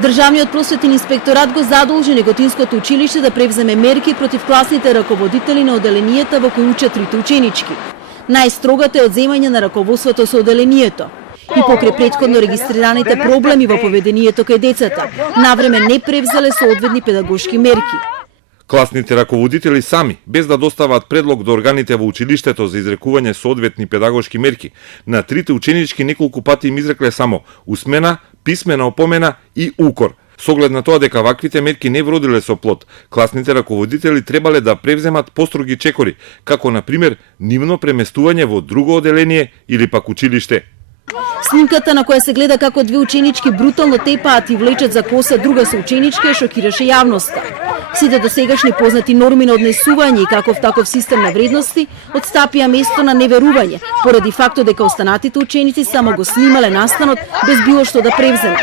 Државниот просветен инспекторат го задолжи Неготинското училиште да превземе мерки против класните раководители на оделенијата во кои учат трите ученички. Најстрогата е одземање на раководството со оделенијето. И покрај претходно регистрираните проблеми во поведението кај децата, навреме не превзеле соодветни педагошки мерки. Класните раководители сами, без да достават предлог до органите во училиштето за изрекување соодветни педагошки мерки, на трите ученички неколку пати им изрекле само усмена, писмена опомена и укор. Со оглед на тоа дека ваквите мерки не вродиле со плод, класните раководители требале да превземат построги чекори, како на пример нивно преместување во друго оделение или пак училиште. Снимката на која се гледа како две ученички брутално тепаат и влечат за коса друга соученичка шокираше јавноста. Сите досегашни познати норми на однесување и каков таков систем на вредности отстапија место на неверување, поради фактот дека останатите ученици само го снимале настанот без било што да превземат.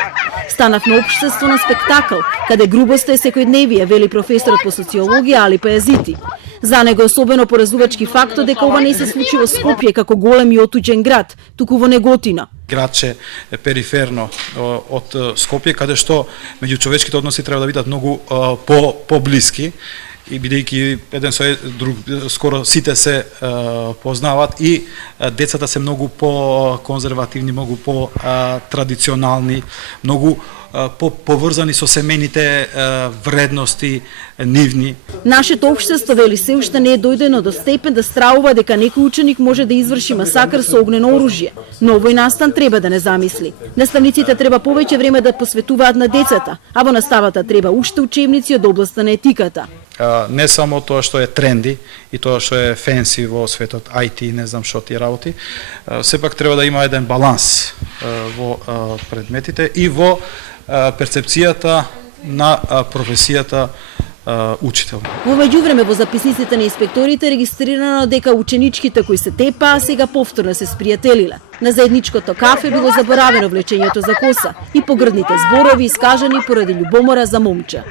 Станавме општество на спектакл, каде грубоста е секојдневие, вели професорот по социологија Али Пајазити. За него е особено поразувачки фактот дека ова не се случи во Скопје како голем и отуѓен град, туку во Неготина. Градче е периферно од Скопје, каде што меѓучовечките односи треба да бидат многу поблиски и бидејќи еден со друг скоро сите се познават и децата се многу по-конзервативни, многу по-традиционални, многу поврзани со семејните вредности нивни. Нашето општество, вели, се уште не е дојдено до степен да стравува дека некој ученик може да изврши масакр со огнено оружје. Но овој настан треба да не замисли. Наставниците треба повеќе време да посветуваат на децата, а во наставата треба уште учебници од областта на етиката. Не само тоа што е тренди и тоа што е фенси во светот IT, не знам што ти работи, сепак треба да има еден баланс во предметите и во перцепцијата на професијата учител. Во меѓувреме во записниците на инспекторите регистрирано дека ученичките кои се тепаа сега повторно се спријателиле. На заедничкото кафе било заборавено влечењето за коса и погрдните зборови искажани поради љубомора за момче.